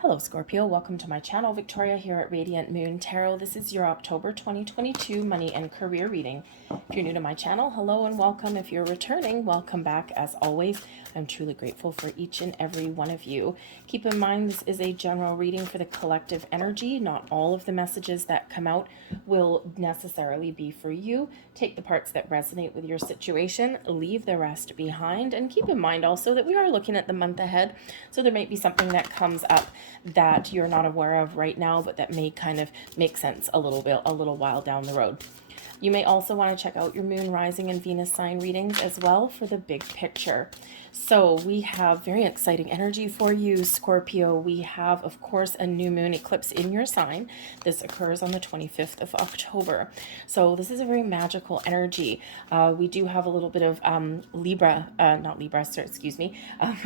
Hello Scorpio, welcome to my channel. Victoria here at Radiant Moon Tarot. This is your October 2022 money and career reading. If you're new to my channel, hello and welcome. If you're returning, welcome back. As always, I'm truly grateful for each and every one of you. Keep in mind this is a general reading for the collective energy. Not all of the messages that come out will necessarily be for you. Take the parts that resonate with your situation, leave the rest behind, and keep in mind also that we are looking at the month ahead, so there might be something that comes up that you're not aware of right now, but that may kind of make sense a little while down the road. You may also want to check out your moon, rising, and Venus sign readings as well for the big picture. So we have very exciting energy for you, Scorpio. We have, of course, a new moon eclipse in your sign. This occurs on the 25th of October. So this is a very magical energy. We do have a little bit of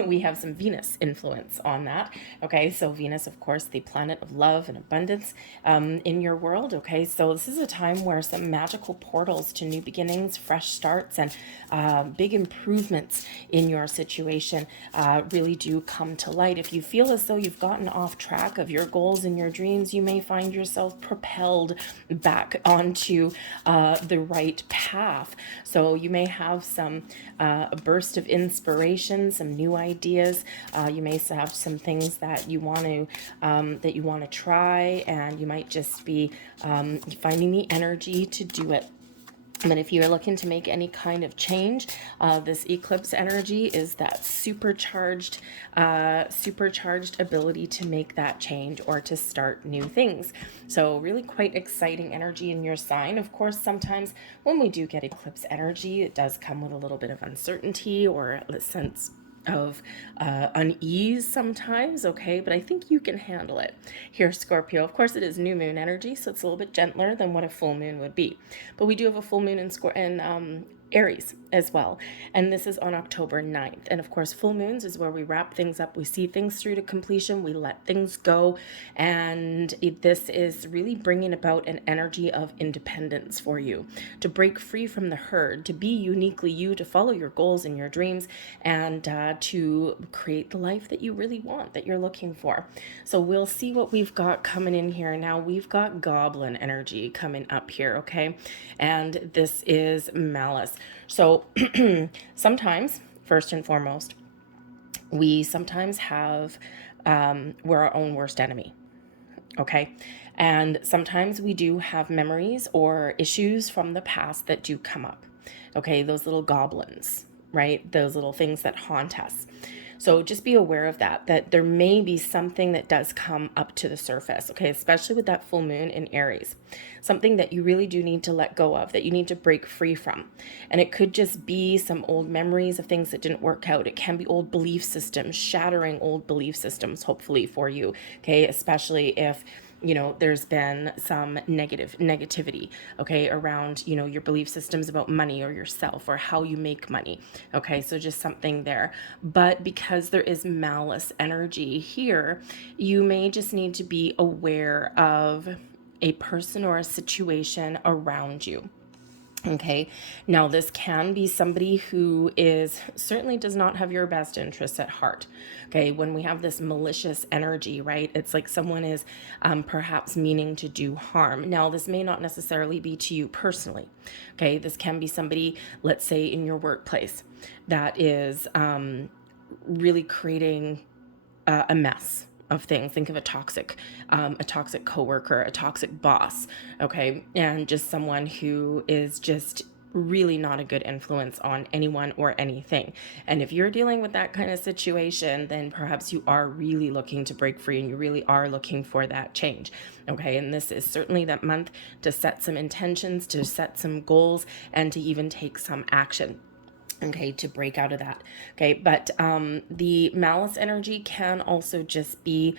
we have some Venus influence on that. Okay, so Venus, of course, the planet of love and abundance in your world. Okay, so this is a time where some magical portals to new beginnings, fresh starts, and big improvements in your situation really do come to light. If you feel as though you've gotten off track of your goals and your dreams, you may find yourself propelled back onto the right path. So you may have some a burst of inspiration, some new ideas. You may have some things that you want to try, and you might just be finding the energy to do it. But if you're looking to make any kind of change, this eclipse energy is that supercharged ability to make that change or to start new things. So really quite exciting energy in your sign. Of course, sometimes when we do get eclipse energy, it does come with a little bit of uncertainty or a sense of unease sometimes, okay, but I think you can handle it here, Scorpio. Of course, it is new moon energy, so it's a little bit gentler than what a full moon would be, but we do have a full moon in Aries as well, and this is on October 9th. And of course, full moons is where we wrap things up, we see things through to completion, we let things go, and this is really bringing about an energy of independence for you, to break free from the herd, to be uniquely you, to follow your goals and your dreams, and to create the life that you really want, that you're looking for. So we'll see what we've got coming in here. Now we've got goblin energy coming up here, okay? And this is malice. So sometimes, first and foremost, we sometimes have, we're our own worst enemy, okay? And sometimes we do have memories or issues from the past that do come up, okay? Those little goblins, right? Those little things that haunt us. So just be aware of that there may be something that does come up to the surface, okay? Especially with that full moon in Aries. Something that you really do need to let go of, that you need to break free from. And it could just be some old memories of things that didn't work out. It can be old belief systems, shattering old belief systems, hopefully for you, okay? Especially if there's been some negativity, okay, around, your belief systems about money or yourself or how you make money, okay? So just something there. But because there is malice energy here, you may just need to be aware of a person or a situation around you. Okay, now this can be somebody who certainly does not have your best interests at heart. Okay, when we have this malicious energy, right, it's like someone is perhaps meaning to do harm. Now, this may not necessarily be to you personally. Okay, this can be somebody, let's say in your workplace, that is really creating a mess of things. Think of a toxic coworker, a toxic boss, okay, and just someone who is just really not a good influence on anyone or anything. And if you're dealing with that kind of situation, then perhaps you are really looking to break free and you really are looking for that change, okay? And this is certainly that month to set some intentions, to set some goals, and to even take some action, okay, to break out of that, okay? But the malice energy can also just be,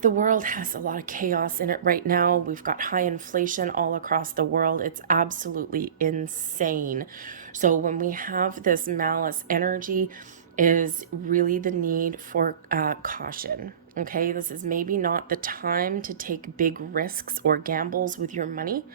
the world has a lot of chaos in it right now. We've got high inflation all across the world. It's absolutely insane. So when we have this malice energy, is really the need for caution. Okay, this is maybe not the time to take big risks or gambles with your money.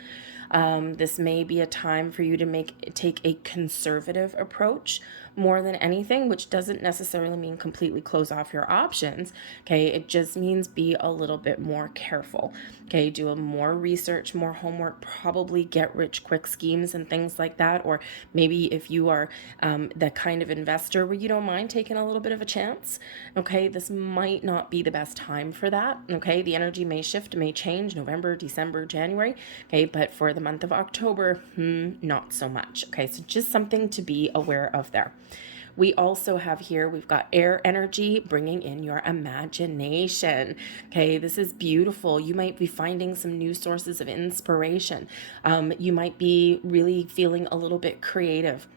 This may be a time for you to take a conservative approach more than anything, which doesn't necessarily mean completely close off your options. Okay, it just means be a little bit more careful. Okay, do a more research, more homework, probably get rich quick schemes and things like that. Or maybe if you are the kind of investor where you don't mind taking a little bit of a chance, okay, this might not be the best time for that. Okay, the energy may shift, may change November, December, January. Okay, but for the month of October, not so much. Okay, so just something to be aware of there. We also have here, we've got air energy bringing in your imagination. Okay, this is beautiful. You might be finding some new sources of inspiration. You might be really feeling a little bit creative.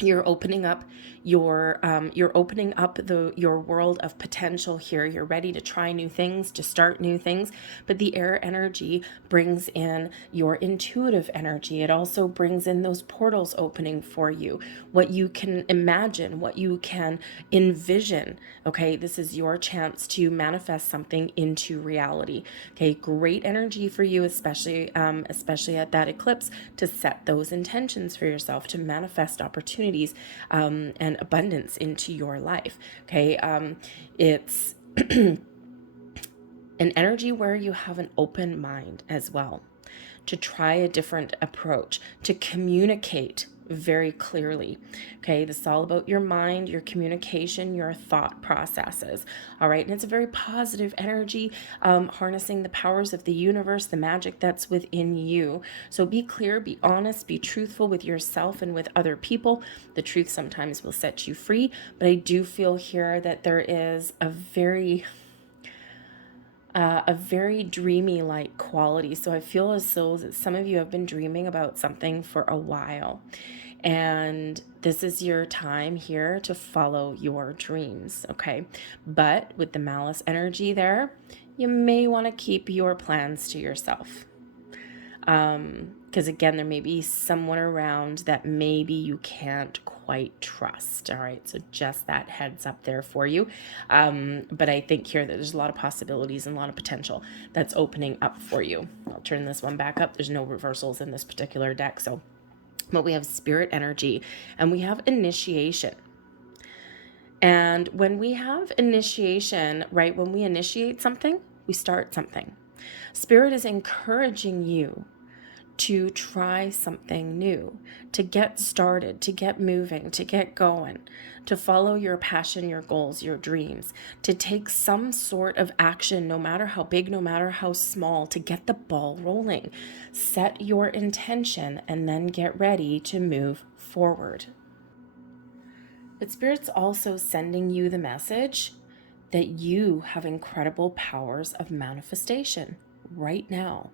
You're opening up your your world of potential here. You're ready to try new things, to start new things. But the air energy brings in your intuitive energy. It also brings in those portals opening for you, what you can imagine, what you can envision. Okay, this is your chance to manifest something into reality. Okay, great energy for you, especially at that eclipse, to set those intentions for yourself, to manifest opportunities and abundance into your life. Okay, it's an energy where you have an open mind as well, to try a different approach, to communicate very clearly. Okay, this is all about your mind, your communication, your thought processes. All right, and it's a very positive energy, harnessing the powers of the universe, the magic that's within you. So be clear, be honest, be truthful with yourself and with other people. The truth sometimes will set you free, but I do feel here that there is a very dreamy like quality. So I feel as though that some of you have been dreaming about something for a while. And this is your time here to follow your dreams, okay? But with the malice energy there, you may want to keep your plans to yourself. Because again, there may be someone around that maybe you can't quite trust. All right, so just that heads up there for you. But I think here that there's a lot of possibilities and a lot of potential that's opening up for you. I'll turn this one back up. There's no reversals in this particular deck. So, but we have spirit energy and we have initiation. And when we have initiation, right, when we initiate something, we start something. Spirit is encouraging you to try something new, to get started, to get moving, to get going, to follow your passion, your goals, your dreams, to take some sort of action, no matter how big, no matter how small, to get the ball rolling. Set your intention and then get ready to move forward. But Spirit's also sending you the message that you have incredible powers of manifestation right now.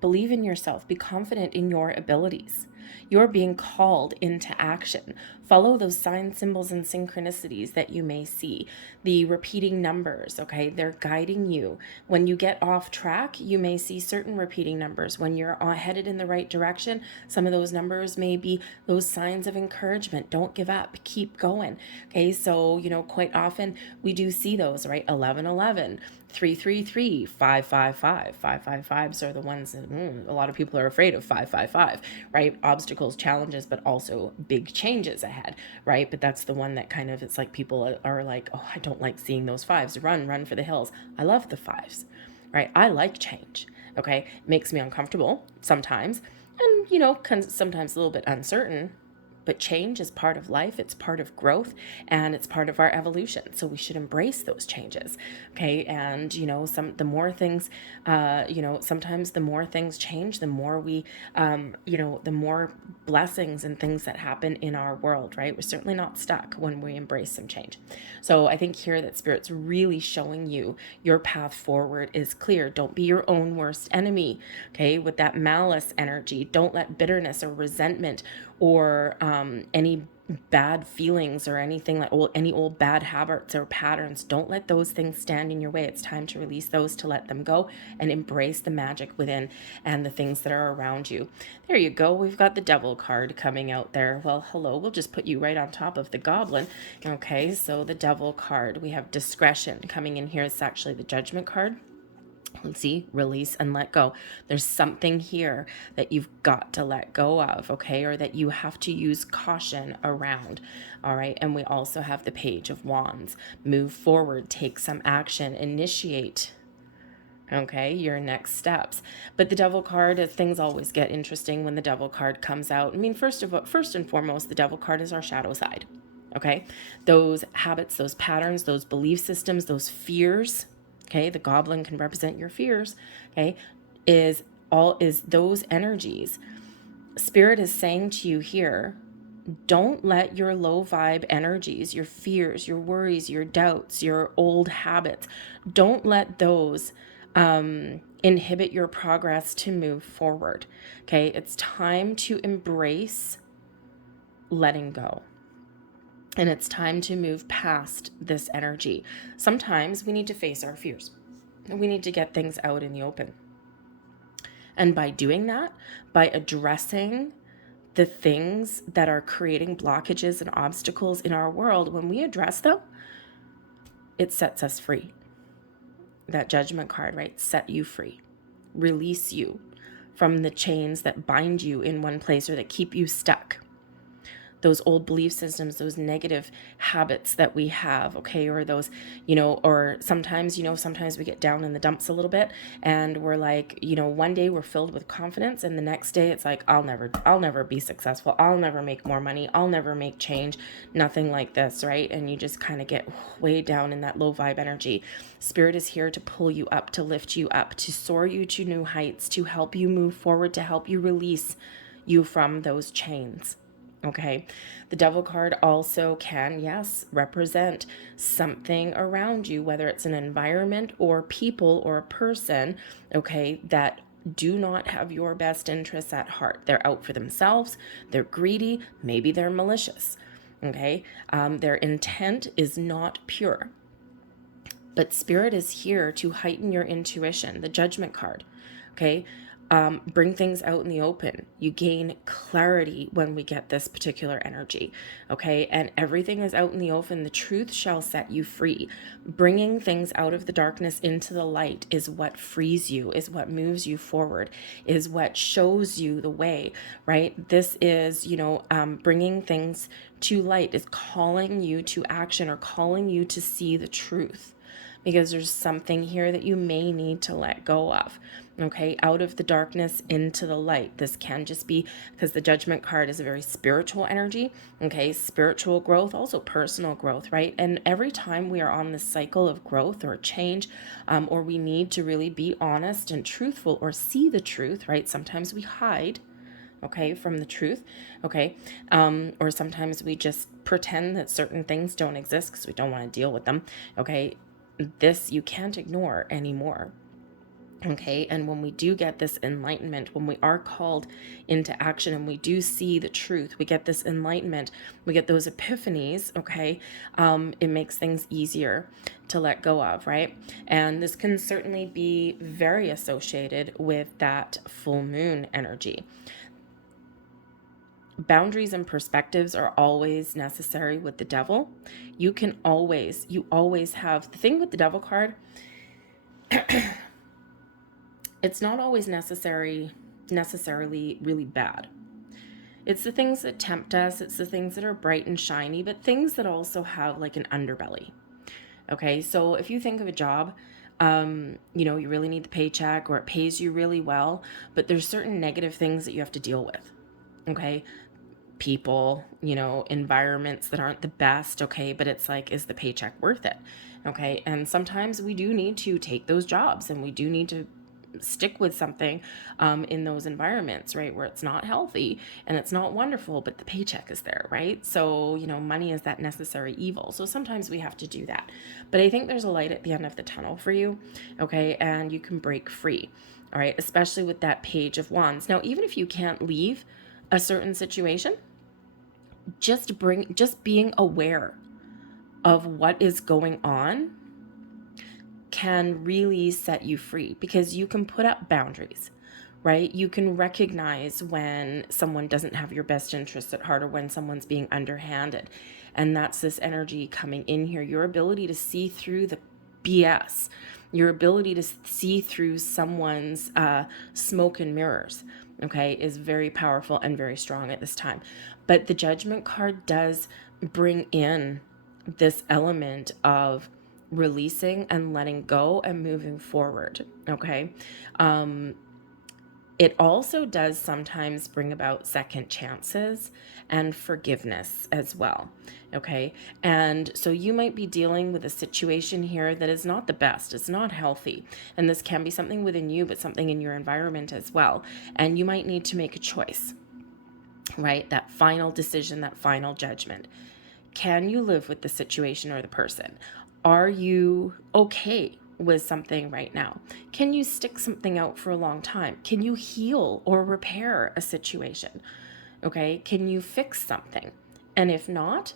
Believe in yourself. Be confident in your abilities. You're being called into action. Follow those signs, symbols, and synchronicities that you may see. The repeating numbers, okay, they're guiding you. When you get off track, you may see certain repeating numbers. When you're headed in the right direction, some of those numbers may be those signs of encouragement. Don't give up. Keep going. Okay, so, quite often we do see those, right? 1111. 333, 555. 555s are the ones that a lot of people are afraid of. 555, right? Obstacles, challenges, but also big changes ahead, right? But that's the one that kind of, it's like people are like, oh, I don't like seeing those fives. Run for the hills. I love the fives, right? I like change, okay? It makes me uncomfortable sometimes, and, sometimes a little bit uncertain. But change is part of life, it's part of growth, and it's part of our evolution. So we should embrace those changes, okay? And, the more things, sometimes the more things change, the more we, the more blessings and things that happen in our world, right? We're certainly not stuck when we embrace some change. So I think here that Spirit's really showing you your path forward is clear. Don't be your own worst enemy, okay? With that malice energy, don't let bitterness or resentment or any bad feelings or anything like any old bad habits or patterns, don't let those things stand in your way. It's time to release those, to let them go, and embrace the magic within and the things that are around you. There you go. We've got the Devil card coming out there. Well, hello. We'll just put you right on top of the Goblin. Okay, so the Devil card. We have discretion coming in here. It's actually the Judgment card. Let's see, release and let go. There's something here that you've got to let go of, okay? Or that you have to use caution around, all right? And we also have the Page of Wands. Move forward, take some action, initiate, okay, your next steps. But the Devil card, things always get interesting when the Devil card comes out. I mean, first and foremost, the Devil card is our shadow side, okay? Those habits, those patterns, those belief systems, those fears, okay, the goblin can represent your fears, okay, is those energies. Spirit is saying to you here, don't let your low vibe energies, your fears, your worries, your doubts, your old habits, don't let those inhibit your progress to move forward. Okay, it's time to embrace letting go. And it's time to move past this energy. Sometimes we need to face our fears. We need to get things out in the open. And by doing that, by addressing the things that are creating blockages and obstacles in our world, when we address them, it sets us free. That Judgment card, right? Set you free. Release you from the chains that bind you in one place or that keep you stuck. Those old belief systems, those negative habits that we have, okay, or those, or sometimes we get down in the dumps a little bit and we're like, one day we're filled with confidence and the next day it's like, I'll never be successful. I'll never make more money. I'll never make change. Nothing like this, right? And you just kind of get way down in that low vibe energy. Spirit is here to pull you up, to lift you up, to soar you to new heights, to help you move forward, to help you release you from those chains. Okay, the Devil card also can, yes, represent something around you, whether it's an environment or people or a person, okay, that do not have your best interests at heart. They're out for themselves, they're greedy, maybe they're malicious, okay? Their intent is not pure. But Spirit is here to heighten your intuition, the Judgment card, okay? Bring things out in the open. You gain clarity when we get this particular energy, okay? And everything is out in the open. The truth shall set you free. Bringing things out of the darkness into the light is what frees you, is what moves you forward, is what shows you the way, right? This is, bringing things to light, is calling you to action or calling you to see the truth. Because there's something here that you may need to let go of, okay? Out of the darkness into the light. This can just be because the Judgment card is a very spiritual energy, okay? Spiritual growth, also personal growth, right? And every time we are on this cycle of growth or change, or we need to really be honest and truthful or see the truth, right? Sometimes we hide, okay, from the truth, okay? Or sometimes we just pretend that certain things don't exist because we don't want to deal with them, okay? This you can't ignore anymore. Okay, and when we do get this enlightenment, when we are called into action and we do see the truth, we get this enlightenment, we get those epiphanies, okay, it makes things easier to let go of, right? And this can certainly be very associated with that full moon energy. Boundaries and perspectives are always necessary with the Devil. You always have, the thing with the Devil card, it's not always necessarily really bad. It's the things that tempt us, it's the things that are bright and shiny, but things that also have like an underbelly. Okay, so if you think of a job, you really need the paycheck or it pays you really well, but there's certain negative things that you have to deal with. Okay, people, environments that aren't the best, okay, but it's like, is the paycheck worth it? Okay, and sometimes we do need to take those jobs and we do need to stick with something in those environments, right, where it's not healthy and it's not wonderful, but the paycheck is there, right? So, money is that necessary evil. So sometimes we have to do that. But I think there's a light at the end of the tunnel for you, okay, and you can break free, all right, especially with that Page of Wands. Now, even if you can't leave a certain situation, just being aware of what is going on can really set you free, because you can put up boundaries, right? You can recognize when someone doesn't have your best interests at heart or when someone's being underhanded. And that's this energy coming in here, your ability to see through the BS, Your ability to see through someone's smoke and mirrors, okay, is very powerful and very strong at this time. But the Judgment card does bring in this element of releasing and letting go and moving forward, okay? It also does sometimes bring about second chances and forgiveness as well, okay? And so you might be dealing with a situation here that is not the best, it's not healthy. And this can be something within you, but something in your environment as well. And you might need to make a choice, right? That final decision, that final judgment. Can you live with the situation or the person? Are you okay with something right now? Can you stick something out for a long time? Can you heal or repair a situation? Okay, can you fix something? And if not,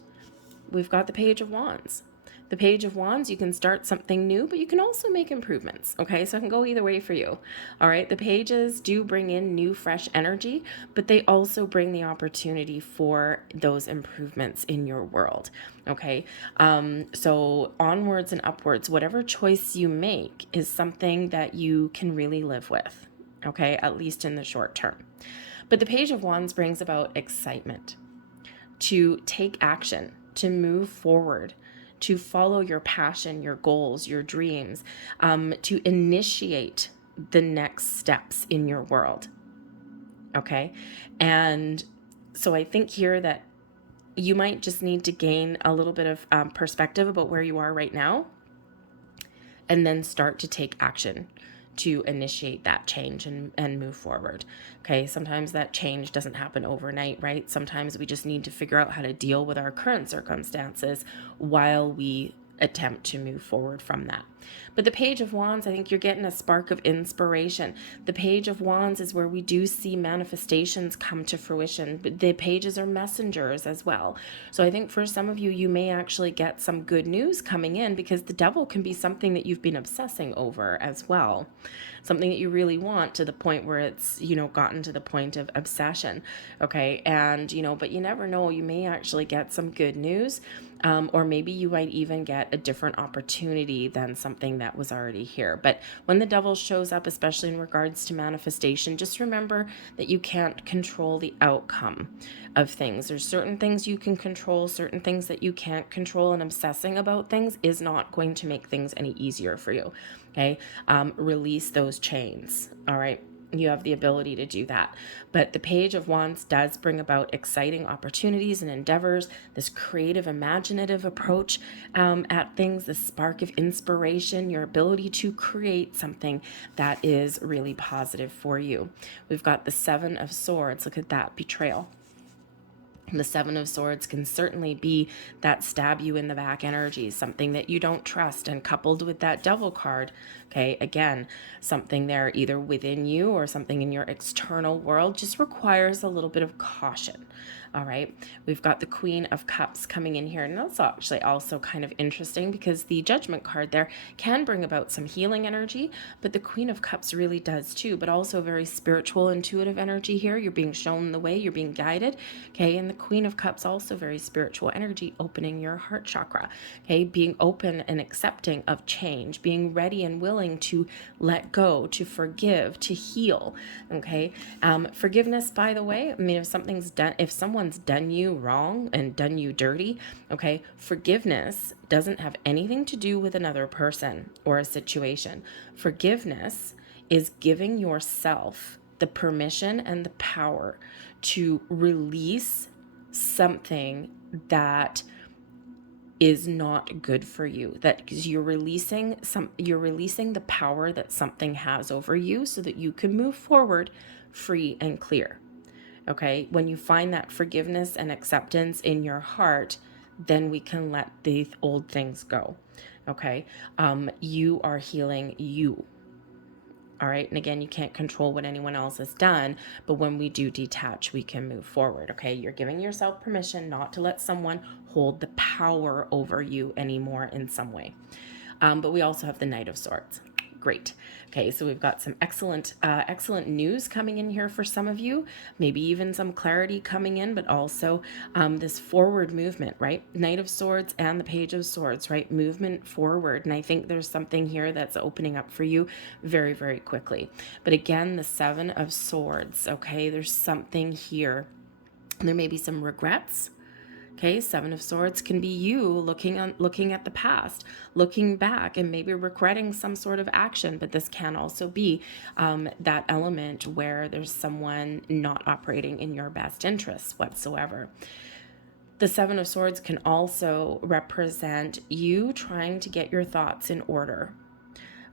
we've got the Page of Wands. The Page of Wands, you can start something new, but you can also make improvements, okay? So it can go either way for you, all right? The pages do bring in new, fresh energy, but they also bring the opportunity for those improvements in your world, okay? So onwards and upwards, whatever choice you make is something that you can really live with, okay? At least in the short term. But the Page of Wands brings about excitement to take action, to move forward, to follow your passion, your goals, your dreams, to initiate the next steps in your world. Okay. And so I think here that you might just need to gain a little bit of perspective about where you are right now, and then start to take action to initiate that change and move forward. Okay, sometimes that change doesn't happen overnight, right? Sometimes we just need to figure out how to deal with our current circumstances while we attempt to move forward from that. But the Page of Wands, I think you're getting a spark of inspiration. The Page of Wands is where we do see manifestations come to fruition, but the pages are messengers as well. So I think for some of you, you may actually get some good news coming in, because the Devil can be something that you've been obsessing over as well. Something that you really want, to the point where it's, gotten to the point of obsession. Okay. And, but you never know, you may actually get some good news. Or maybe you might even get a different opportunity than something that was already here. But when the Devil shows up, especially in regards to manifestation, just remember that you can't control the outcome of things. There's certain things you can control, certain things that you can't control, and obsessing about things is not going to make things any easier for you. Okay. Release those chains. All right. You have the ability to do that. But the Page of Wands does bring about exciting opportunities and endeavors, this creative, imaginative approach at things, the spark of inspiration, your ability to create something that is really positive for you. We've got the Seven of Swords. Look at that, betrayal. The Seven of Swords can certainly be that stab you in the back energy, something that you don't trust. And coupled with that Devil card, okay, again, something there either within you or something in your external world just requires a little bit of caution. All right, we've got the Queen of Cups coming in here. And that's actually also kind of interesting, because the Judgment card there can bring about some healing energy, but the Queen of Cups really does too, but also very spiritual, intuitive energy here. You're being shown the way, you're being guided. Okay, and the Queen of Cups also very spiritual energy, opening your heart chakra. Okay, being open and accepting of change, being ready and willing to let go, to forgive, to heal. Okay, forgiveness, by the way, I mean, if someone's done you wrong and done you dirty, okay, forgiveness doesn't have anything to do with another person or a situation. Forgiveness is giving yourself the permission and the power to release something that is not good for you, that you're releasing the power that something has over you, so that you can move forward free and clear. Okay, when you find that forgiveness and acceptance in your heart, then we can let the old things go. Okay, you are healing you. All right, and again, you can't control what anyone else has done, but when we do detach, we can move forward. Okay, you're giving yourself permission not to let someone hold the power over you anymore in some way. But we also have the Knight of Swords. Great. Okay, so we've got some excellent news coming in here for some of you, maybe even some clarity coming in, but also this forward movement, right? Knight of Swords and the Page of Swords, right? Movement forward. And I think there's something here that's opening up for you very, very quickly. But again, the Seven of Swords, okay? There's something here. There may be some regrets. Okay, Seven of Swords can be you looking at the past, looking back, and maybe regretting some sort of action. But this can also be that element where there's someone not operating in your best interests whatsoever. The Seven of Swords can also represent you trying to get your thoughts in order.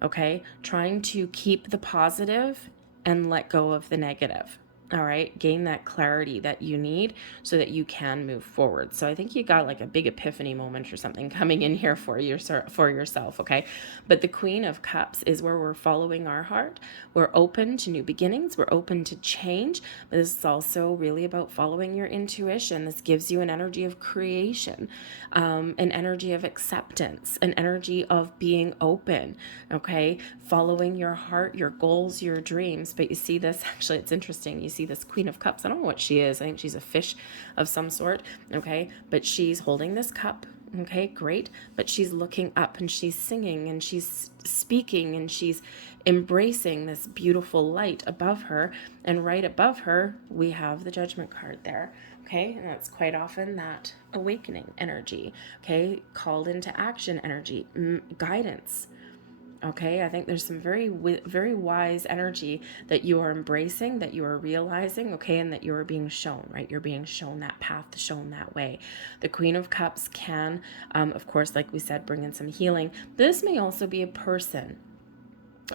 Okay, trying to keep the positive and let go of the negative. All right, gain that clarity that you need so that you can move forward. So I think you got like a big epiphany moment or something coming in here for yourself, okay? But the Queen of Cups is where we're following our heart. We're open to new beginnings. We're open to change. But this is also really about following your intuition. This gives you an energy of creation, an energy of acceptance, an energy of being open, okay? Following your heart, your goals, your dreams. But you see this, actually, it's interesting. You see this Queen of Cups. I don't know what she is. I think she's a fish of some sort, okay? But she's holding this cup, okay? Great. But she's looking up and she's singing and she's speaking and she's embracing this beautiful light above her. And right above her, we have the Judgment card there, okay? And that's quite often that awakening energy, okay? Called into action energy, guidance. Okay, I think there's some very wise energy that you are embracing, that you are realizing, okay, and that you are being shown, right? You're being shown that path, shown that way. The Queen of Cups can, of course, like we said, bring in some healing. This may also be a person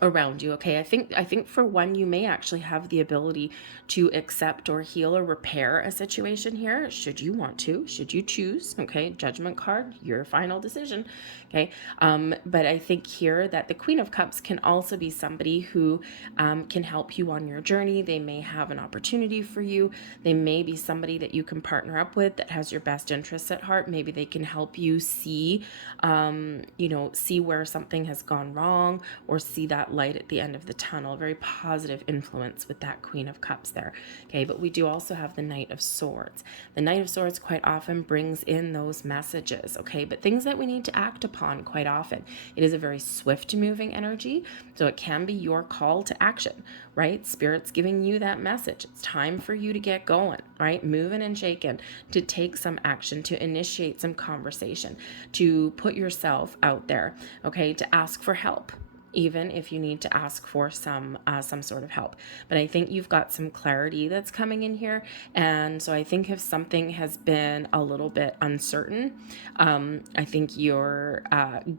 around you, okay? I think for one, you may actually have the ability to accept or heal or repair a situation here, should you want to, should you choose, okay? Judgment card, your final decision, okay? But I think here that the Queen of Cups can also be somebody who can help you on your journey. They may have an opportunity for you. They may be somebody that you can partner up with that has your best interests at heart. Maybe they can help you see, see where something has gone wrong, or see that light at the end of the tunnel. Very positive influence with that Queen of Cups there. Okay, but we do also have the Knight of Swords. The Knight of Swords quite often brings in those messages, okay, but things that we need to act upon quite often. It is a very swift moving energy, so it can be your call to action, right? Spirit's giving you that message. It's time for you to get going, right? Moving and shaking, to take some action, to initiate some conversation, to put yourself out there, okay, to ask for help, even if you need to ask for some sort of help. But I think you've got some clarity that's coming in here. And so I think if something has been a little bit uncertain, I think you're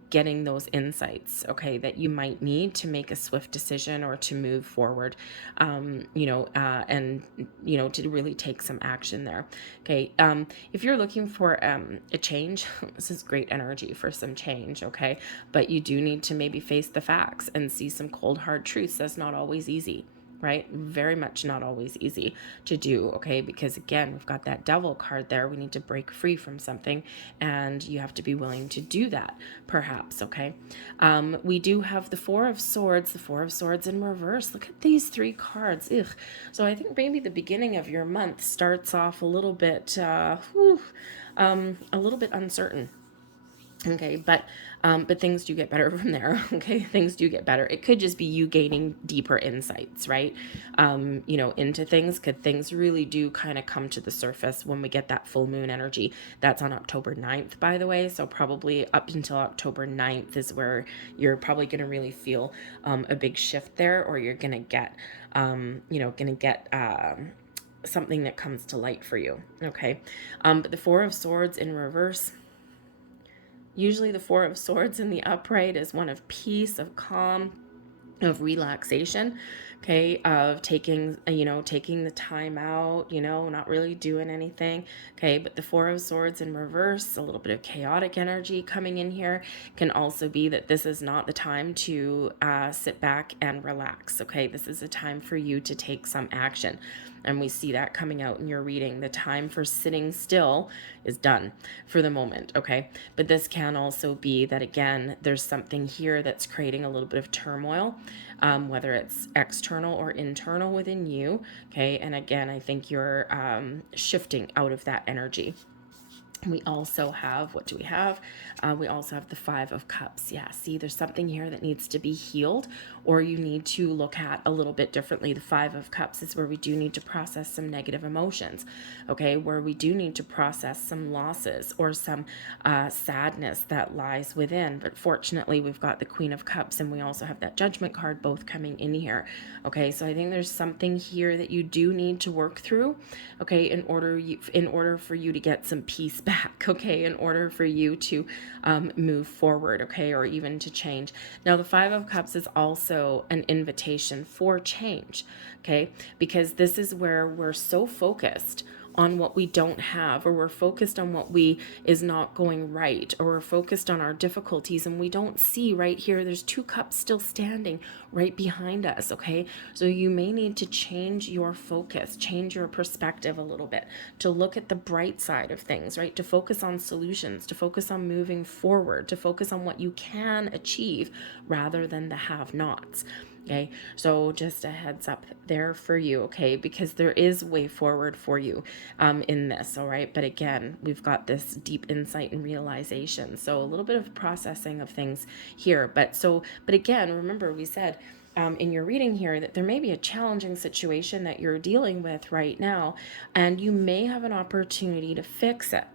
getting those insights, okay, that you might need to make a swift decision or to move forward, and, to really take some action there. Okay. If you're looking for a change, this is great energy for some change, okay? But you do need to maybe face the facts and see some cold, hard truths. That's not always easy, right? Very much not always easy to do, okay? Because again, we've got that Devil card there. We need to break free from something, and you have to be willing to do that, perhaps, okay? We do have the Four of Swords in reverse. Look at these three cards. Ugh. So I think maybe the beginning of your month starts off a little bit uncertain. Okay, but things do get better from there. Okay, things do get better. It could just be you gaining deeper insights, right? Into things. Could things really do kind of come to the surface when we get that full moon energy? That's on October 9th, by the way. So probably up until October 9th is where you're probably going to really feel a big shift there, or you're going to get, something that comes to light for you. Okay, but the Four of Swords in reverse. Usually the Four of Swords in the upright is one of peace, of calm, of relaxation, okay, of taking, taking the time out, not really doing anything, okay. But the Four of Swords in reverse, a little bit of chaotic energy coming in here, can also be that this is not the time to sit back and relax, okay. This is a time for you to take some action, and we see that coming out in your reading. The time for sitting still is done for the moment, okay. But this can also be that, again, there's something here that's creating a little bit of turmoil, whether it's external or internal within you, okay. And again, I think you're shifting out of that energy. We also have, what do we have? We also have the Five of Cups. Yeah, see, there's something here that needs to be healed, or you need to look at a little bit differently. The Five of Cups is where we do need to process some negative emotions, okay, where we do need to process some losses or some sadness that lies within. But fortunately, we've got the Queen of Cups, and we also have that Judgment card both coming in here, okay. So I think there's something here that you do need to work through, okay, in order for you to get some peace back, okay, in order for you to move forward, okay, or even to change. Now, the Five of Cups is also an invitation for change, okay, because this is where we're so focused on what we don't have, or we're focused on what we is not going right, or we're focused on our difficulties, and we don't see right here there's two cups still standing right behind us, okay. So you may need to change your focus, change your perspective a little bit, to look at the bright side of things, right, to focus on solutions, to focus on moving forward, to focus on what you can achieve rather than the have-nots. Okay, so just a heads up there for you, okay, because there is way forward for you in this, all right. But again, we've got this deep insight and realization, so a little bit of processing of things here. But again, remember we said in your reading here that there may be a challenging situation that you're dealing with right now, and you may have an opportunity to fix it.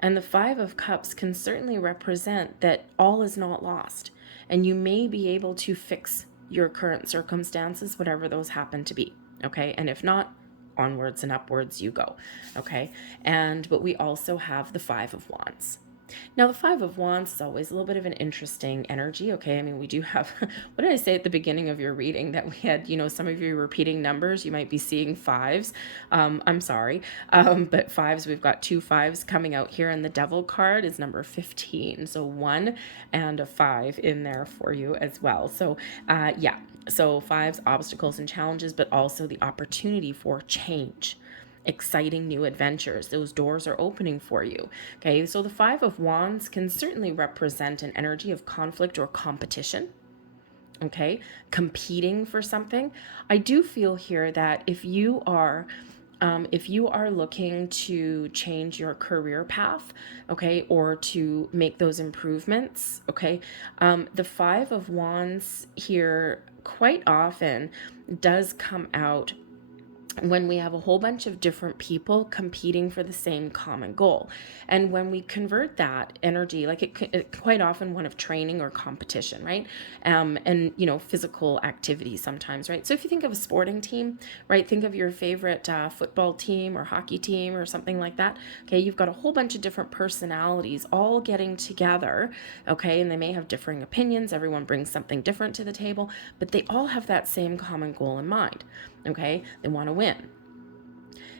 And the Five of Cups can certainly represent that all is not lost, and you may be able to fix your current circumstances, whatever those happen to be, okay. And if not, onwards and upwards you go, okay. But we also have the Five of Wands. Now, the Five of Wands is always a little bit of an interesting energy, okay. I mean, we do have, what did I say at the beginning of your reading? That we had, some of you repeating numbers, you might be seeing fives. I'm sorry. But fives, we've got two fives coming out here, and the Devil card is number 15. So 1 and a 5 in there for you as well. So, yeah. So fives, obstacles and challenges, but also the opportunity for change, exciting new adventures. Those doors are opening for you, okay. So the Five of Wands can certainly represent an energy of conflict or competition, okay, competing for something. I do feel here that if you are looking to change your career path, okay, or to make those improvements, okay, the Five of Wands here quite often does come out when we have a whole bunch of different people competing for the same common goal. And when we convert that energy, like it quite often one of training or competition, right? And, physical activity sometimes, right? So if you think of a sporting team, right, think of your favorite football team or hockey team or something like that. Okay, you've got a whole bunch of different personalities all getting together, okay, and they may have differing opinions. Everyone brings something different to the table, but they all have that same common goal in mind. Okay, they want to win,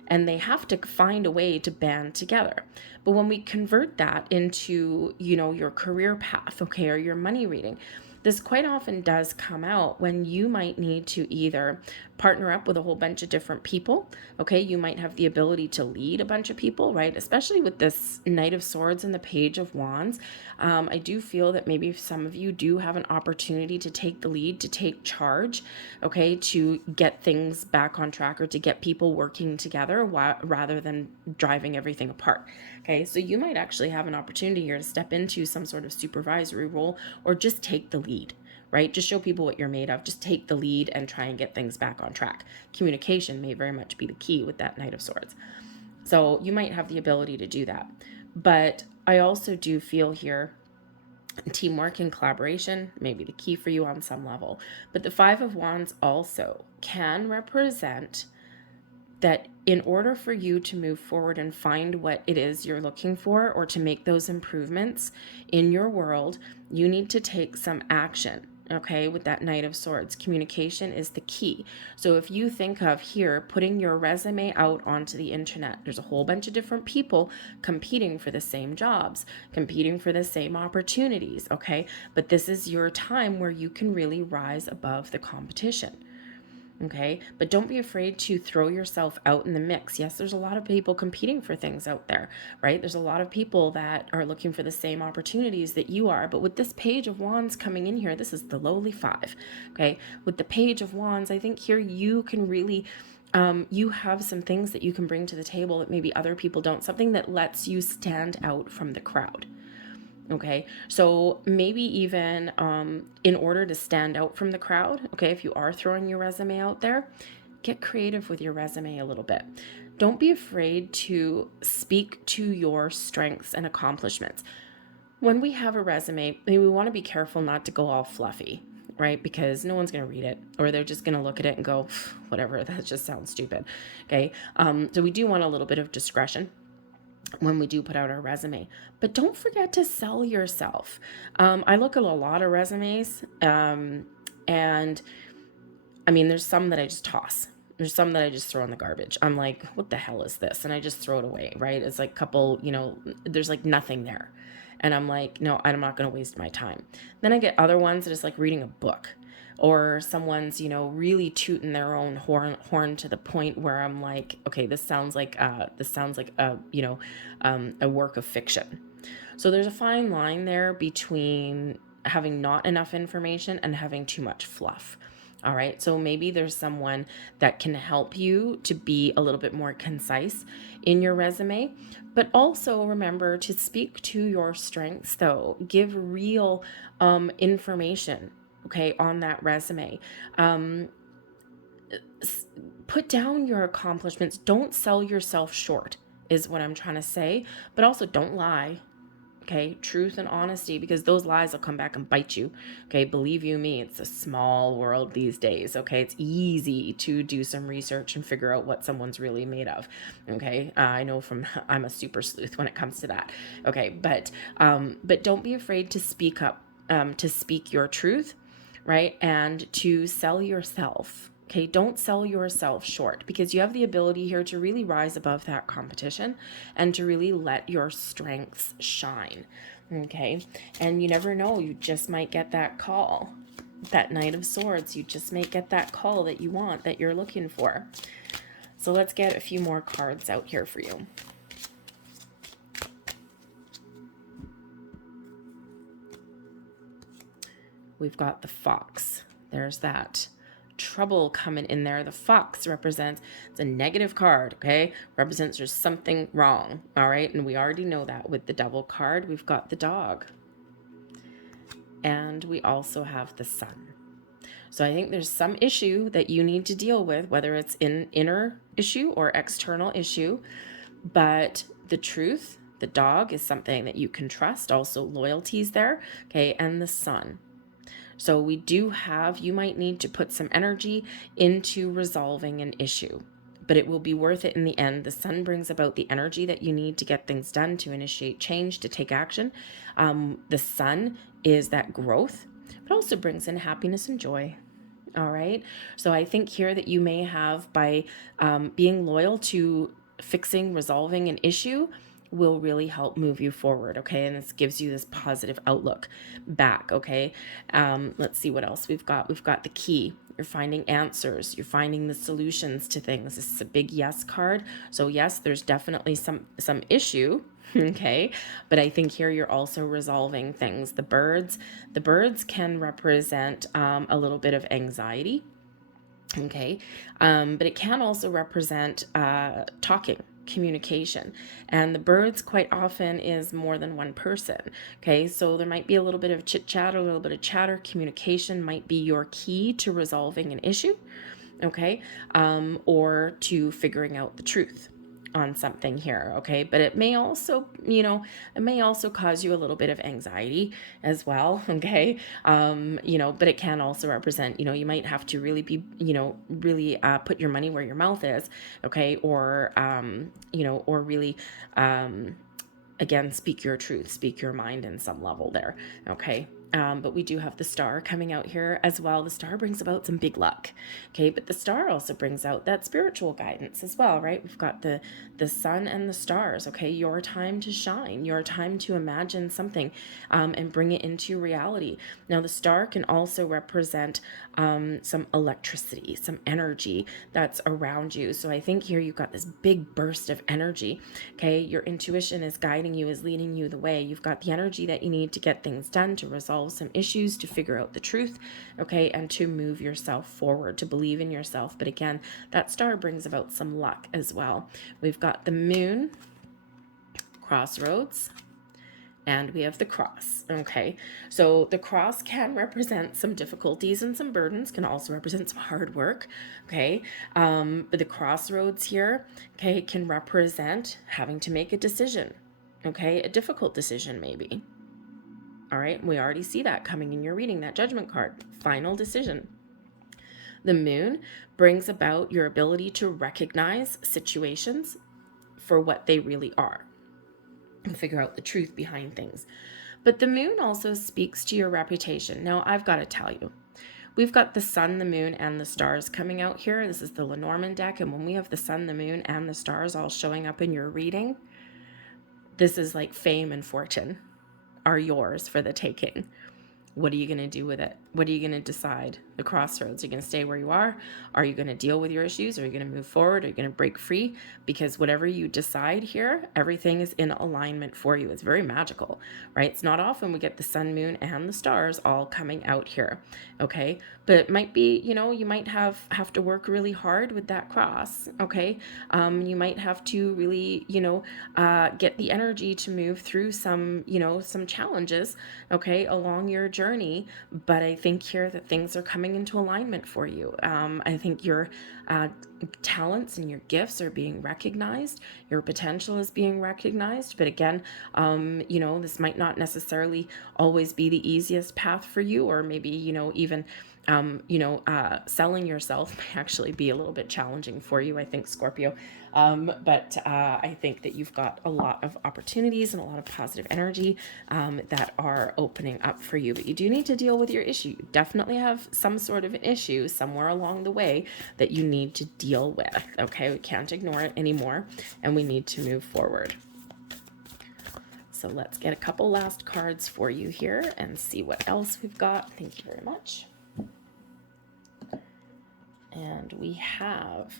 and they have to find a way to band together. But when we convert that into, your career path, okay, or your money reading, this quite often does come out when you might need to either partner up with a whole bunch of different people, okay? You might have the ability to lead a bunch of people, right? Especially with this Knight of Swords and the Page of Wands. I do feel that maybe some of you do have an opportunity to take the lead, to take charge, okay, to get things back on track, or to get people working together rather than driving everything apart. Okay, so you might actually have an opportunity here to step into some sort of supervisory role, or just take the lead, right? Just show people what you're made of. Just take the lead and try and get things back on track. Communication may very much be the key with that Knight of Swords. So you might have the ability to do that. But I also do feel here teamwork and collaboration may be the key for you on some level. But the Five of Wands also can represent that in order for you to move forward and find what it is you're looking for, or to make those improvements in your world, you need to take some action, okay, with that Knight of Swords. Communication is the key. So if you think of here putting your resume out onto the internet, there's a whole bunch of different people competing for the same jobs, competing for the same opportunities, okay? But this is your time where you can really rise above the competition. Okay, but don't be afraid to throw yourself out in the mix. Yes, there's a lot of people competing for things out there, right? There's a lot of people that are looking for the same opportunities that you are. But with this Page of Wands coming in here, this is the lowly 5. Okay, with the Page of Wands, I think here you can really you have some things that you can bring to the table that maybe other people don't, something that lets you stand out from the crowd. Okay, so maybe even in order to stand out from the crowd, okay, if you are throwing your resume out there, get creative with your resume a little bit. Don't be afraid to speak to your strengths and accomplishments. When we have a resume, we want to be careful not to go all fluffy, right? Because no one's going to read it, or they're just going to look at it and go, whatever, that just sounds stupid. Okay, so we do want a little bit of discretion when we do put out our resume, but don't forget to sell yourself. I look at a lot of resumes, and I mean, there's some that I just toss. There's some that I just throw in the garbage. I'm like, what the hell is this? And I just throw it away, right? It's like a couple, there's like nothing there. And I'm like, no, I'm not going to waste my time. Then I get other ones that is like reading a book, or someone's, really tooting their own horn to the point where I'm like, okay, this sounds like a work of fiction. So there's a fine line there between having not enough information and having too much fluff. All right, so maybe there's someone that can help you to be a little bit more concise in your resume, but also remember to speak to your strengths, though. Give real information, okay, on that resume. Put down your accomplishments. Don't sell yourself short, is what I'm trying to say, but also don't lie. Okay, truth and honesty, because those lies will come back and bite you. Okay, believe you me, it's a small world these days. Okay, it's easy to do some research and figure out what someone's really made of. Okay, I know I'm a super sleuth when it comes to that. Okay, but don't be afraid to speak up, to speak your truth, right, and to sell yourself. Okay, don't sell yourself short, because you have the ability here to really rise above that competition and to really let your strengths shine. Okay, and you never know, you just might get that call, that Knight of Swords. You just might get that call that you want, that you're looking for. So let's get a few more cards out here for you. We've got the Fox. There's that trouble coming in there. The Fox represents, it's a negative card, okay? Represents there's something wrong, all right? And we already know that with the Devil card. We've got the Dog. And we also have the Sun. So I think there's some issue that you need to deal with, whether it's an inner issue or external issue. But the truth, the Dog, is something that you can trust. Also loyalties there, okay? And the Sun. So we do have, you might need to put some energy into resolving an issue, but it will be worth it in the end. The Sun brings about the energy that you need to get things done, to initiate change, to take action. The Sun is that growth, but also brings in happiness and joy. All right. So I think here that you may have, by being loyal to fixing, resolving an issue, will really help move you forward, okay? And this gives you this positive outlook back, okay? Let's see what else we've got. We've got the Key. You're finding answers. You're finding the solutions to things. This is a big yes card. So yes, there's definitely some issue, okay? But I think here you're also resolving things. The birds can represent a little bit of anxiety, okay? But it can also represent talking, communication, and the birds quite often is more than one person, okay? So there might be a little bit of chit chat, a little bit of chatter. Communication might be your key to resolving an issue, okay? Or to figuring out the truth on something here, okay? But it may also, it may also cause you a little bit of anxiety as well, okay? But it can also represent, you might have to really be, really put your money where your mouth is, okay? Or, or really, again, speak your truth, speak your mind in some level there, okay? But we do have the star coming out here as well. The star brings about some big luck. Okay, but the star also brings out that spiritual guidance as well, right? We've got the sun and the stars. Okay, your time to shine, your time to imagine something and bring it into reality. Now, the star can also represent some electricity, some energy that's around you. So I think here you've got this big burst of energy. Okay, your intuition is guiding you, is leading you the way. You've got the energy that you need to get things done, to resolve some issues, to figure out the truth, okay, and to move yourself forward, to believe in yourself. But again, that star brings about some luck as well. We've got the moon, crossroads, and we have the cross. Okay, so the cross can represent some difficulties and some burdens, can also represent some hard work. Okay, but the crossroads here, okay, can represent having to make a decision. Okay, a difficult decision maybe. All right, we already see that coming in your reading, that judgment card, final decision. The moon brings about your ability to recognize situations for what they really are and figure out the truth behind things. But the moon also speaks to your reputation. Now, I've got to tell you, we've got the sun, the moon, and the stars coming out here. This is the Lenormand deck, and when we have the sun, the moon, and the stars all showing up in your reading, this is like fame and fortune are yours for the taking. What are you going to do with it? What are you going to decide? The crossroads. Are you going to stay where you are? Are you going to deal with your issues? Are you going to move forward? Are you going to break free? Because whatever you decide here, everything is in alignment for you. It's very magical, right? It's not often we get the sun, moon, and the stars all coming out here, okay? But it might be, you might have to work really hard with that cross, okay? You might have to really, get the energy to move through some, some challenges, okay, along your journey. But I think here that things are coming into alignment for you. I think your talents and your gifts are being recognized. Your potential is being recognized. But again, this might not necessarily always be the easiest path for you, or maybe, even selling yourself may actually be a little bit challenging for you, I think, Scorpio. But I think that you've got a lot of opportunities and a lot of positive energy that are opening up for you. But you do need to deal with your issue. You definitely have some sort of an issue somewhere along the way that you need to deal with. Okay, we can't ignore it anymore, and we need to move forward. So let's get a couple last cards for you here and see what else we've got. Thank you very much. And we have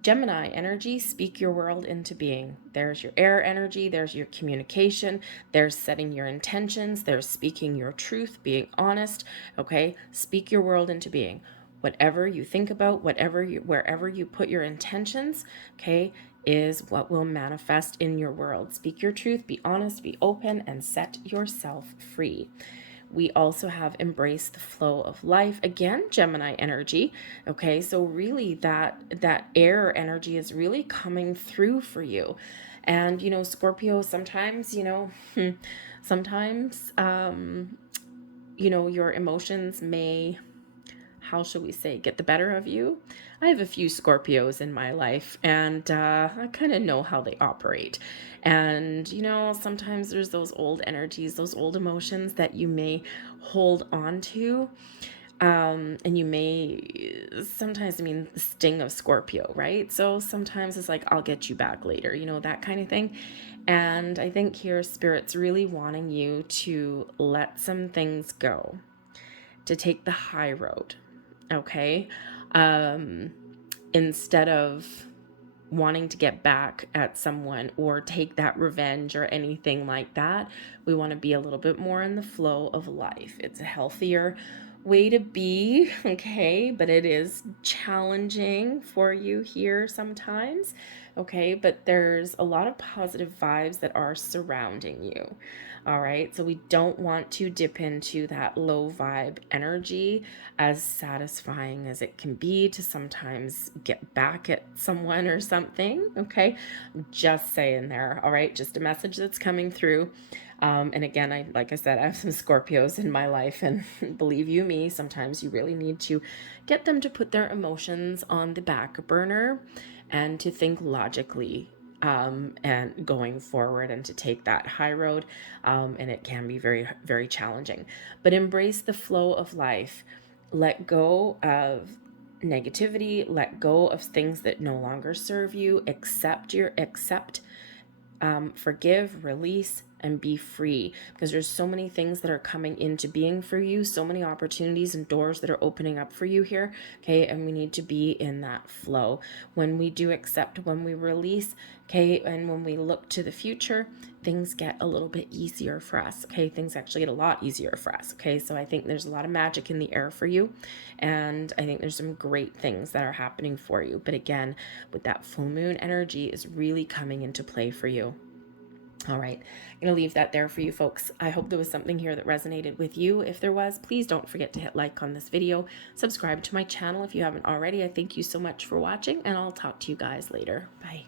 Gemini energy, speak your world into being. There's your air energy, there's your communication, there's setting your intentions, there's speaking your truth, being honest, okay? Speak your world into being. Whatever you think about, wherever you put your intentions, okay, is what will manifest in your world. Speak your truth, be honest, be open, and set yourself free. We also have embrace the flow of life. Again, Gemini energy. Okay, so really that air energy is really coming through for you. And, Scorpio, sometimes, your emotions may, how shall we say, get the better of you. I have a few Scorpios in my life, and I kind of know how they operate. And, sometimes there's those old energies, those old emotions that you may hold on to. And you may, sometimes, the sting of Scorpio, right? So sometimes it's like, I'll get you back later, that kind of thing. And I think here Spirit's really wanting you to let some things go, to take the high road, okay? Instead of wanting to get back at someone or take that revenge or anything like that, we want to be a little bit more in the flow of life. It's a healthier way to be, okay? But it is challenging for you here sometimes, okay? But there's a lot of positive vibes that are surrounding you. All right, so we don't want to dip into that low vibe energy, as satisfying as it can be to sometimes get back at someone or something, okay? Just saying there, all right? Just a message that's coming through. And again, like I said, I have some Scorpios in my life, and believe you me, sometimes you really need to get them to put their emotions on the back burner and to think logically and going forward and to take that high road. And it can be very, very challenging. But embrace the flow of life. Let go of negativity, let go of things that no longer serve you, forgive, release, and be free, because there's so many things that are coming into being for you, so many opportunities and doors that are opening up for you here. Okay, and we need to be in that flow. When we do accept, when we release, okay, and when we look to the future, things get a little bit easier for us. Okay, things actually get a lot easier for us. Okay, so I think there's a lot of magic in the air for you, and I think there's some great things that are happening for you. But again, with that full moon energy is really coming into play for you. All right, I'm going to leave that there for you folks. I hope there was something here that resonated with you. If there was, please don't forget to hit like on this video. Subscribe to my channel if you haven't already. I thank you so much for watching, and I'll talk to you guys later. Bye.